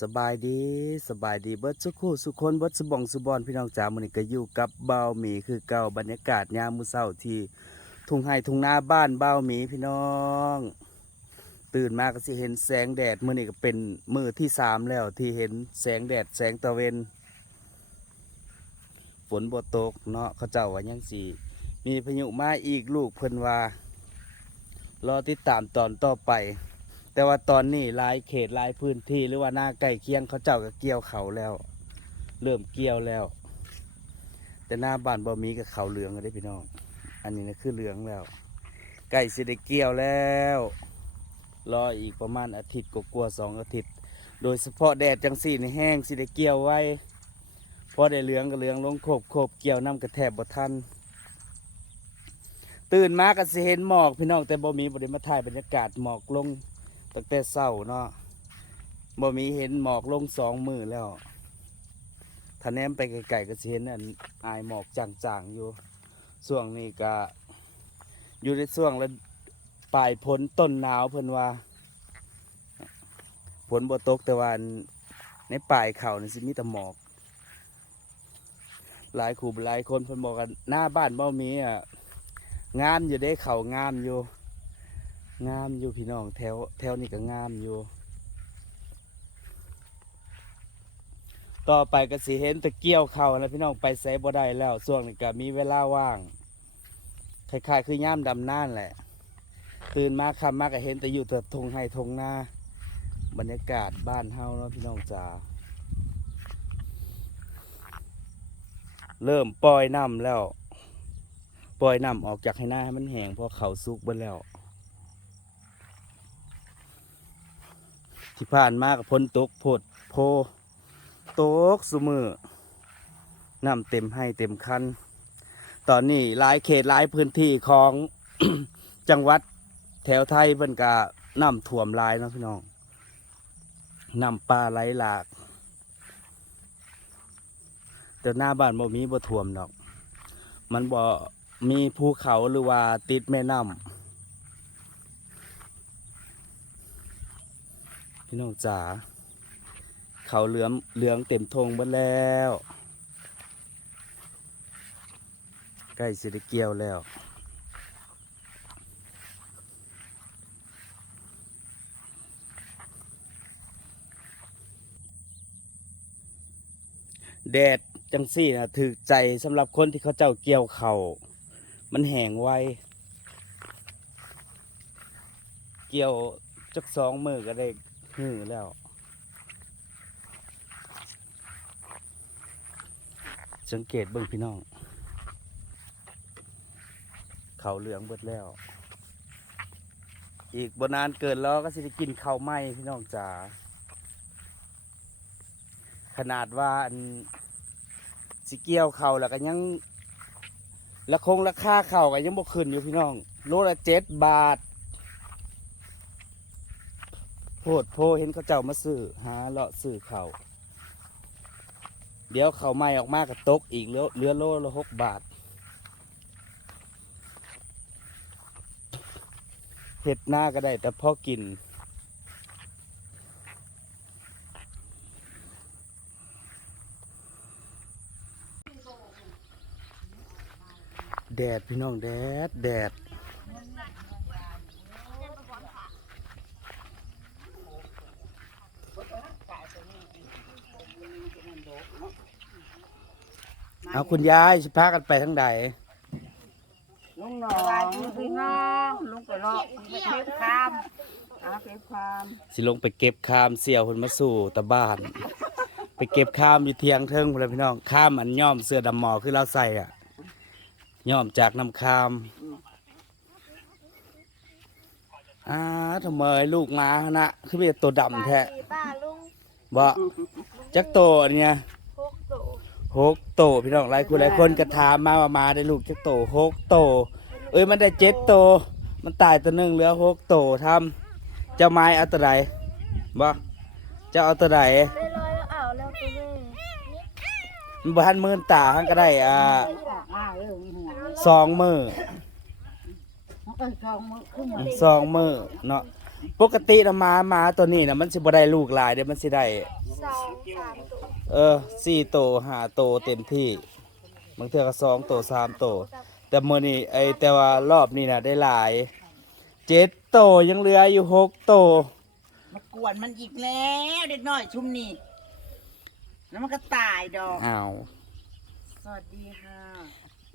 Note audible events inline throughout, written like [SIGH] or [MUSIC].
สบายดีสบายดีเบิดสุขูสุคนเบิดสบองสุบอนพี่น้องจ๋ามือนี้ก็อยู่กับเบาหมีคือเก่าบรรยากาศยามมื้อเช้าที่ทุ่งไร่ทุ่งนาบ้านเบาหมีพี่น้อง ตื่นมาก็สิเห็นแสงแดดมื้อนี้ก็เป็นมื้อที่สามแล้วที่เห็นแสงแดดแสงตะเวนฝนบ่ตกเนาะเขาเจ้าว่ายังสิมีพายุมาอีกลูกเพิ่นว่ารอติดตามตอนต่อไป แต่ว่าตอนนี้หลายเขตหลายพื้นที่หรือว่าหน้าใกล้เคียงเขาเจ้าก็เกี่ยวเขาแล้ว เริ่มเกี่ยวแล้ว แต่หน้าบ้านบ่มีกับเขาเหลืองก็ได้พี่น้อง อันนี้นะคือเหลืองแล้วใกล้สิได้เกี่ยวแล้ว รออีกประมาณอาทิตย์กว่าสองอาทิตย์ โดยเฉพาะแดดจังสี่ในแห้งสิได้เกี่ยวไว้พอได้เหลืองก็เหลืองลงโคบโคบเกี่ยวน้ำกระแทบบ่ทันตื่นมาก็สิเห็นหมอกพี่น้องแต่บ่มีบ่ได้มาถ่ายบรรยากาศหมอกลง ตั้งแต่เศร้าเนาะบ่มีเห็นหมอกลงสองมือแล้วถ้าแนมไปไกลๆก็สิเห็นอันอายหมอกจางๆอยู่ช่วงนี้ก็อยู่ในช่วงแล้วปลายพ้นต้นหนาวเพิ่นว่าฝนบ่ตกแต่ว่าอันในปลายเขานี่สิมีแต่หมอก หลายขู่หลายคนเพิ่นบอกกันหน้าบ้านบ่มีอะงามอยู่ได้เขางามอยู่ งามอยู่พี่น้องแถวแถวนี้ก็งามอยู่ ต่อไปก็สิเห็นตะเกียวเขาแล้วพี่น้องไปใส่บ่ได้แล้วช่วงนี้ก็มีเวลาว่างคล้ายๆคือย่ามดำน่านแหละ ตื่นมาคำมากก็เห็นแต่อยู่แต่ทงไห้ทงหน้า บรรยากาศบ้านเฮาเนาะพี่น้องจ๋าเริ่มปล่อยน้ำแล้ว ปล่อยน้ำออกจากให้หน้าให้มันแห้งเพราะเขาสุกเบิดแล้ว ที่ผ่านมากับพ้นตกโพดโพตกสมือน้ำเต็มให้เต็มคัน ตอนนี้หลายเขตหลายพื้นที่ของ จังหวัดแถวไทยเพิ่นกะน้ำท่วมลายนะพี่น้องน้ำปลาไหลหลาก แต่หน้าบ้านบ่มีบ่ท่วมดอก มันบ่มีภูเขาหรือว่าติดแม่น้ำ พี่น้องจ๋าเขาเหลือมเหลืองเต็มทงหมดแล้วใกล้สิได้เกี่ยวแล้วแดดจังสี่นะถือใจสำหรับคนที่เขาเจ้าเกี่ยวเขาวมันแห้งไวเกี่ยวจักสองมือก็ได้ หือแล้ว สังเกตเบิ่งพี่น้อง เขาเหลืองเบิดแล้ว อีกบนานเกินแล้วก็สิได้กินข้าวไหมพี่น้องจ๋าขนาดว่าอันสิเกี่ยวเขาแล้วก็ยังละคงราคาเข่าก็ยังบ่ขึ้นอยู่พี่น้องโลละเจ็ดบาท โพดโพเห็นเขาเจ้ามาซื้อหาเลาะซื้อเขาเดี๋ยวเขาวใหม่ออกมาก็ตกอีกเลือเลือโลละหกบาทเห็ดหน้าก็ได้แต่พอกิน แดดพี่น้องแดดแดด เอาคุณยายสิพากันไปทั้งใดลุงหนองพี่น้องลุงกระรอกไปเก็บคามอาเก็บคามสิลงไปเก็บคามเสี่ยวคนมาสู่ตะบ้าน ไปเก็บคามอยู่เทียงเทิงพุ่นล่ะพี่น้องคามอันย่อมเสื้อดำหมอคือเราใส่อะย่อมจากน้ำคามอ้าทำไมลูกหมานะคือมีแต่ตัวดำแท้ป้าลุงบ่จักโตอันเนี้ยพกโต หกโตพี่น้องหลายคนหลายคนก็ถามมาว่ามาได้ลูกจักโตหกโต เอ้ยมันได้เจ็ดโต มันตายตัวหนึ่งเหลือหกโตทำเจ้าไม้เอาตัวใดบ่เจ้าเอาตัวใดได้ลอยแล้วอ่าวแล้วตัวแม่มันบ้านมื่นตาหั้นก็ได้อ่ามาเรื่องหัวสองมือมันก็สองมือขึ้นมาสองมือเนาะปกตินะหมาหมาตัวนี้นะมันสิบ่ได้ลูกหลายเด้มันสิได้สองสามตัว เออสี่โตห้าโตเต็มที่บางเทื่อก็สองโตสามโต แต่มื้อนี้ไอ้แต่ว่ารอบนี้น่ะได้หลายเจ็ดโตยังเหลืออยู่หกโตมากวนมันอีกแล้วเด็กน้อยชุมนี่แล้วมันก็ตายดอก อ้าวสวัสดีค่ะ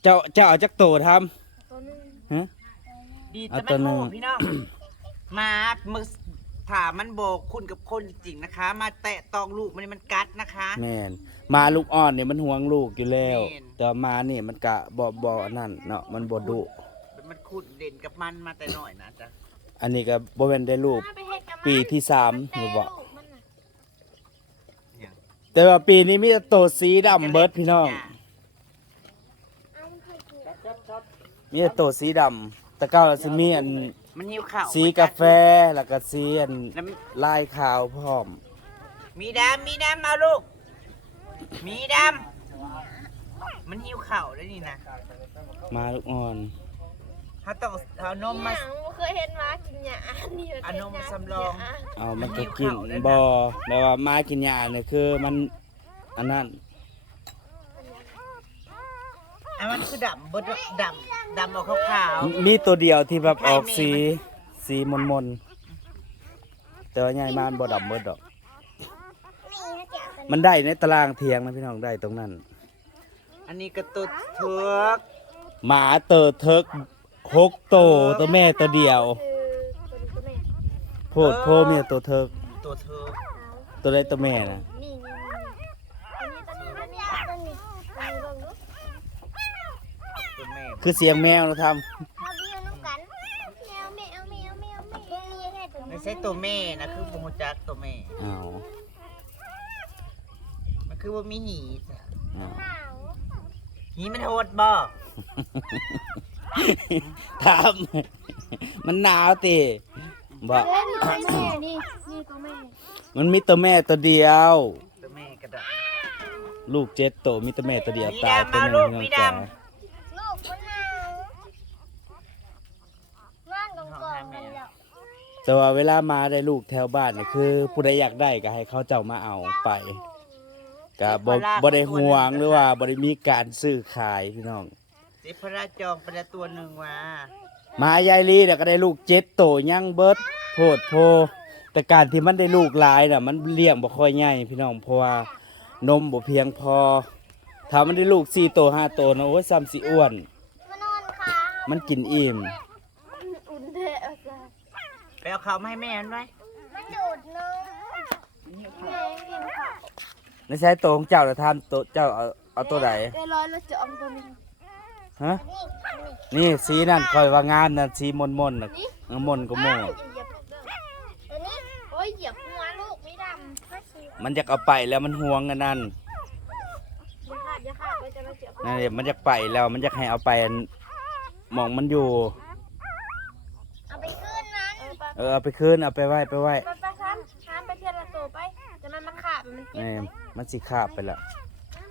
เจ้าเจ้าเอาจักโตทำตัวหนึงฮะ ดีเอาแต่ตัมัวนหนึ่โง่งพี่น้อง มามึก ถามมันโบกคุณกับคนจริงๆนะคะ มาแตะตองลูกมันนี่มันกัดนะคะ แม่นหมาลูกอ่อนเนี่ยมันห่วงลูกอยู่แล้ว แม่น แต่หมานี่มันกะบ่บ่นั่นเนาะมันบ่ดุมันขุดเด่นกับมันมาแต่น้อยนะจ๊ะอันนี้ก็บ่แม่นได้ลูก ไปเฮ็ดกับมันปีที่สามแต่หรือบ่ลูกมันน่ะอย่างแต่ว่าปีนี้มีแต่โตสีดำเบิดพี่น้อง เอามันเคยกินมีแต่โตสีดำแต่เก้าสิมีอัน มันหิวข้าวสีกาแฟแล้วก็สีอันแล้วลายขาวพร้อม มีดำมีดำเอาลูก มีดำมันหิวข้าวแล้วนี่นะหมาลูกอ่อนเขาต้องเอานมหมายังบ่เคยเห็นหมากินหญ้านี่มันอันนมเป็หญ้สำรองหญ้าเอามันก็กินบ่แปลว่าหมากินหญ้าเนี่ยคือมันอันนั้น อันมันคือดำเบดดำดำเอาขาว มีตัวเดียวที่แบบออกไม่มีสีสีมนมนๆแต่ว่าใหญ่มานบ่ดำเบิดดอกนี่นะจ๊ะมันได้ในตารางเทียงนะพี่น้องได้ตรงนั้น ๆ อันนี้กระตุดเถือกหมาเตอเทิกหกโตตัวแม่ตัวเดียวคือตัวนี้ตัวแม่โพดโพเมียตัวเทิกตัวเถือกตัวได้ตัวแม่นะ นี่นี่นี่ตัวนี้ตัวนี้ตัวนี้ตัวนี้ตัวนี้ลองดู ตัวแม่ คือเสียงแมวเราทเอาเบี้ยน้ำกันแมวแมวแมวแมวแมวตัวนี้แค่ตัวนี้ไม่ใช่ตัวแม่นะคือโมจักตัวแม่ำอ้าวมันคือว่ามีหีจ้ะอ้าวหนาวหีมันโหดบ่ทำมันหนาวติบอกเล่นตัวแม่นี่นี่ตัวแม่มันมีตัวแม่ตัวเดียว ตัวแม่กระดาษ ลูกเจ็ดโตวมีตัวแม่ตัวเดียวมีตายดำตัวหเอาลูนึ่งกพี่น้องมีจ๋าดำลูกมันหนาวว่านกองกองกันแล้ว แต่ว่าเวลามาได้ลูกแถวบ้านนี่คือผู้ใดอยากได้ก็ให้เขาเจ้ามาเอาไปก็บ่บ่ได้ห่วงหรือว่าบ่ได้มีการซื้อขายพี่น้องสิพระจองไปละตัวหนึ่งว่ามายายลีเนี่ยก็ได้ลูกเจ็ดโตยังเบิดโพดโพ แต่การที่มันได้ลูกหลายน่ะ มันเลี้ยงบ่ค่อยง่ายพี่น้องเพราะว่านมบ่เพียงพอถ้ามันได้ลูกสี่โตห้าโตนะโอ้ยซ้ำสิอ้วนมานอนค้างมันกินอิ่ม อุ่นเทะอาจารย์ ไปเอาข้าวมาให้แม่มันไว้มันดูดนมแม่กินข้าวในใช้โตของเจ้าน่ะทานโตเจ้าเอาเอาตัวใดได้ร้อยแล้วจะเอาตัวนี้ฮะนี่นี่นี่สีนั่นคอยว่างามนั่นสีมนมนๆน่ะนี่เออมนก็โมอ้าวเหยียบเด้ออันนี้โอ้ยเหยียบหัวลูกไม่ดำไม่สิมันจะเอาไปแล้วมันห่วงกันนั่นอย่าขาดอย่าขาดไว้จะมาเจ็บนั่นเดี๋ยวมันจะไปแล้วมันจะให้เอาไปอันหมองมันอยู่ เอาไปคืนนั้น เออเอาไปคืนเอาไปไว้ไปไว้ไปไปทำทำไปเทียนละตัวไปจะมันมันขาดมันเจ็บนี่ไหมมันสิคาบไปแล้วอื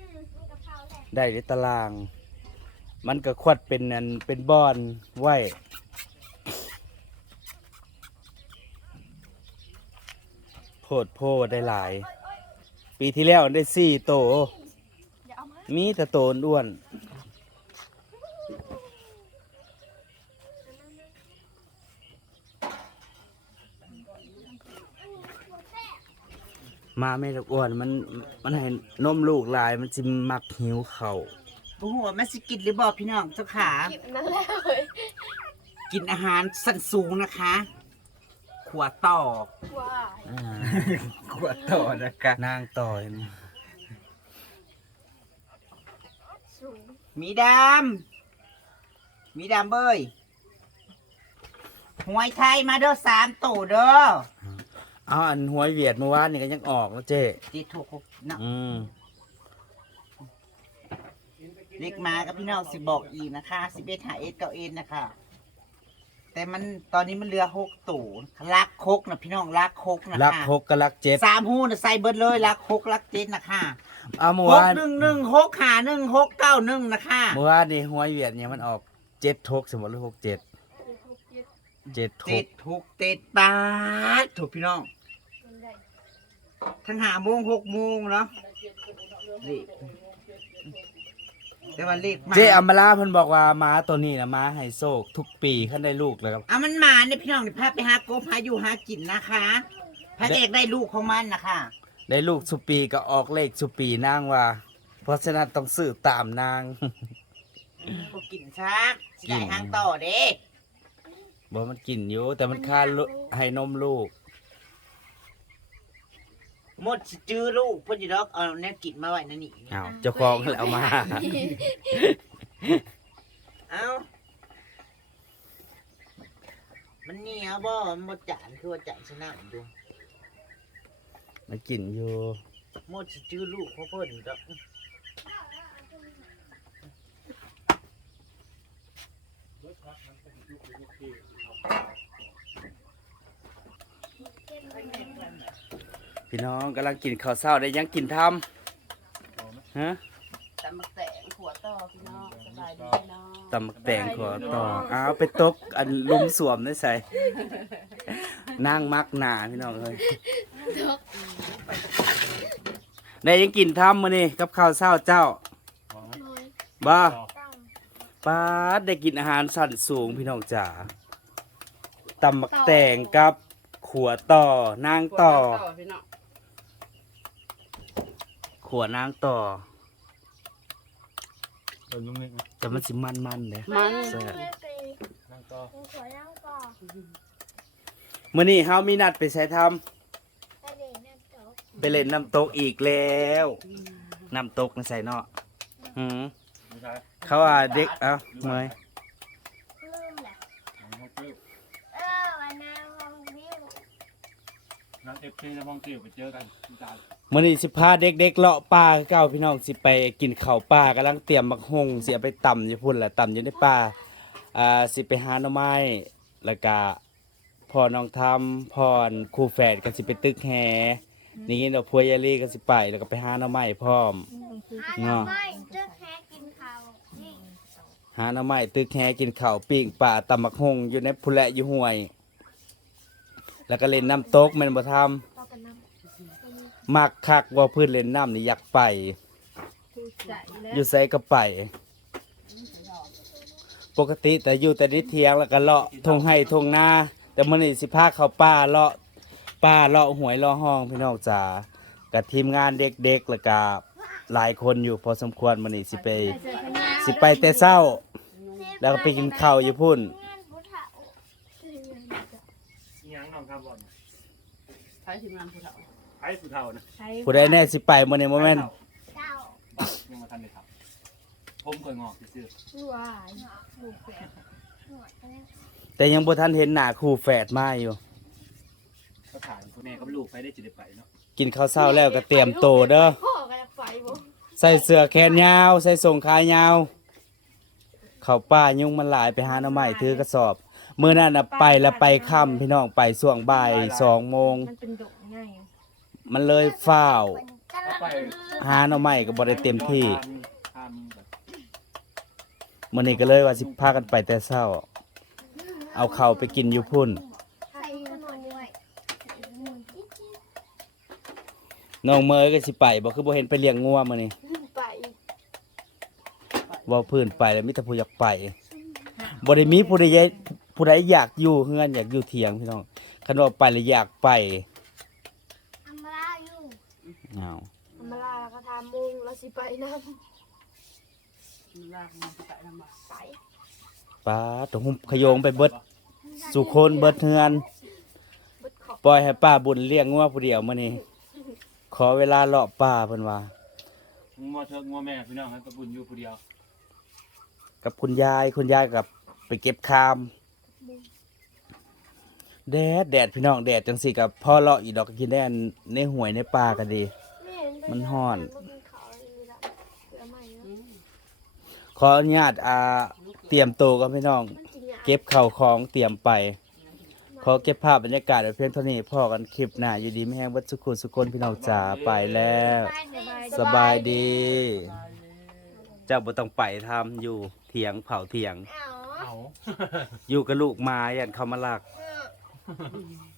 มมีกะเพราแหละได้ในตาราง มันก็ควดเป็นอันเป็นบอนไว้โพดโพได้หลาย ปีที่แล้วได้สี่โตอย่าเอามามีแต่โตอ้วน มาไม่ลูกอ้วนมันมันให้นมลูกหลายมันจิมักหิวเข่าวผู้หัวแม่สิกินหรือบอกพี่น้องเจ้าขาหยิบนั่นแหละเว้ยกินอาหารสันสูงนะคะ ขวต่อ ว้ายขวต่อนะคะนางต่อยนะสูงมีดำมีดำเบยหวยไทยมาเด้อสามตู่เด้อ เอาอันหวยเวียดเมื่อวานนี่ก็ยังออกแล้วเจ๊จีถูกเนาะอืมเล็กมากับพี่น้องสิบอกอีกนะคะสิเอ็ดหาเอ็ดเก้าเอ็ดนะคะ แต่มันตอนนี้มันเหลือหกตู่ลักคกนะพี่น้องลักคกนะคะลักหกกับลักเจ็ดสามหูนะใส่เบิดเลยลักคกลักเจ็ดนะคะเอาเมื่อหกวานหนึ่งหนึ่งหกหาหนึ่งหกเก้าหนึ่งนะคะเมื่อวานนี่หวยเวียดเนี่ยมันออกเจ็ดทกสมมติหรือหกเจ็ดเจ็ดทเจ็กดหกเจ็ดบาทถูกพี่น้อง ทั้งหาโมงหกโมงเนาะเลขแต่ว่าเลขมาเจอัมมาลาเพิ่นบอกว่าม้าตัวนี้นะม้าไฮโซกทุกปีขั้นได้ลูกเลยครับ อะมันมาเนี่ยพี่น้องเนี่ยพาไปหากบหาอยู่หากินนะคะพระเอกได้ลูกของมันนะคะได้ลูกสุปีก็ออกเลขสุปีนางว่า เพราะฉะนั้นต้องซื้อตามนาง ก็กินชักสิได้หางต่อเด้บอกมันกินอยู่แต่มันค่าลูให้นมลูก หมดสิจื้อลูกเพ่นจิดอกเอาแนวกินมาไว้นั่นนี่อ้าวเจ้าของแล้วเอามา เอามันเหนียวบ่มันหมดจานคือว่าจานชนะดูมันกินอยู่หมดสิจื้อลูกเพราะเพิ่นดอก พี่น้องกำลังกินข้าวเช้าได้ยังกินทำฮะตำมักแตงขัวต่อพี่น้องสบายดีพี่น้องตำมักแตงขอต่ออ้าวไปตกอันลุมสวมได้ใส่นั่งมักหนาพี่น้องเลยได้ยังกินทำมานี่กับข้าวเช้าเจ้าบ้าป้าดได้กินอาหารสั่นสูงพี่น้องจ๋าตำมักแตงกับขัวต่อนางต่อพี่น้อง ขัวนางต่อเติมนุ่มนิดนะจะมันสิมันมันๆเลยมันแซ่บนั่งต่อขอนั่งต่อมื่อนี้เฮามีนัดไปใช้ทไปเล่นน้ำตกำไปเล่นน้ำตกอีกแล้วน้ำตกนะใส่เนาะหืมไม่ใช่เขาว่าเด็กเอ้าเมย ลืมแหละ น้องห้องติ้ว เออวันนั้นวันนี้ น้ องเอฟซีในห้องติ้วไปเจอกันที่ตามื่อนี้สิพาเด็กๆเลาะป่าคือเก้าพี่น้องสิไปกินข้าวป่ากำลังเตรียมบักฮงสิเอาไปตำอยู่พุ่นแหละตำอยู่ในป่าอ่าสิไปหาหน่อไม้แล้วก็พ่อน้องทำพ่อครูแฝดก็สิไปตึกแฮนี่เราพัวยายลี่ก็สิไปแล้วก็ไปหาหน่อไม้พร้อมหาน้ำไม่เจ้าแค่กินข้าวนี่หาหน่อไม้ตึกแฮกินข้าวปิ้งป่าตำบักฮงอยู่ในพุแลอยู่ห้วย แล้วก็เล่นน้ำตกแมันบ่ทพอกันน้ำมักคักว่าเพื่อนเล่นน้ำนี่อยากไปใจแล้วอยู่ไสก็ไป ปกติแต่อยู่แต่นิเทียงแล้วก็เลาะทงให้ทงนาแต่มื้อนี้สิพาเข้าป่าเลาะป่าเลาะหวยเลาะห้องพี่น้องจ๋ากับทีมงานเด็กๆแล้วก็หลายคนอยู่พอสมควรมื้อนี้สิไป สิไปแต่เช้าำแล้วก็ไปกินข้าวอยู่พุ่น เงินผู้เฒ่า อีหยังน้องทำบอลใช้ทีมงานผู้เฒ่าไอ้สุดเท่านะผู้ใดแน่สิไปมื้อนี้บ่แม่นเจ้ายังมาทันเลยครับ ผมเคยงอกซื่อว้ายบุกแฝดหนวดไปแล้วแต่ยังบ่ทันเห็นหน้าคู่แฝดมาอยู่ ๆก็ถ่ายคุณแม่กับลูกไปได้จิตได้ไปเนาะกินข้าวเช้าแล้วก็เตรียมโตวเด้อ พ่อกันไปบ่ใส่เสื้อแขนยาว ใส่ส่งขายาว เข้าป่ายุงมันหลายไปหาหน่อไม้ถือกระสอบ มื้อนั้นน่ะไปแล้วไปค่ำพี่น้องไปช่วงบ่ายสองโมงมันเป็นดกไงมันเลยฟ้าวถ้าไปหาหน่อไม้ก็บ่ได้เต็มที่ทานแบบมื้อนี้ก็เลยว่าสิพากันไปแต่เช้า เอาข้าวไปกินอยู่พุ่น ใส่ขนมด้วยน้องเมยก็สิไปบ่คือบ่เห็นไปเลี้ยงงัวมื้อนี้ไปบ่พื้นไปแล้วมีแต่ผู้อยากไปบ่ได้มีผู้ใดอยาก ผู้ใดอยากอยู่เฮือนอยากอยู่เถียงพี่น้องคันว่าไปแล้วอยากไปทำลาอยู่เอาทำลาแล้วก็ทำมุงแล้วสิไปน้ลากมันไปลำบากำไปป้าตหุ่มขโยงไปเบิดสุคนเบิดเฮือนบึดขอบปล่อยให้ป้าบุญเลี้ยงงัวผู้เดียวมื้อนี้ขอเวลาเลาะป่าเพิ่นว่างัวเธองัวแม่พี่น้องให้ประบุญอยู่ผู้เดียว กับคุณยายคุณยายกับไปเก็บคาม แดดแดดพี่น้องแดดจังสิกับพ่อเลาะอีดอกก็กินได้อันในห่วยในป่าก็ดี มันฮ้อน ขออนุญาตอ่าเตรียมตัวกับพี่น้อง เก็บข้าวของเตรียมไป ขอเก็บภาพบรรยากาศไว้เพียงเท่านี้พ่อกันคลิปหน้าอยู่ดีไม่แห้งวัดสุขุสุคนพี่น้องจ๋าไปแล้ว สบายดี เจ้าบ่ต้องไปทำอยู่เถียงเผาเถียง เอาเอาอยู่กับลูกหมายันเขามาลัก เออ Mm-hmm. [LAUGHS]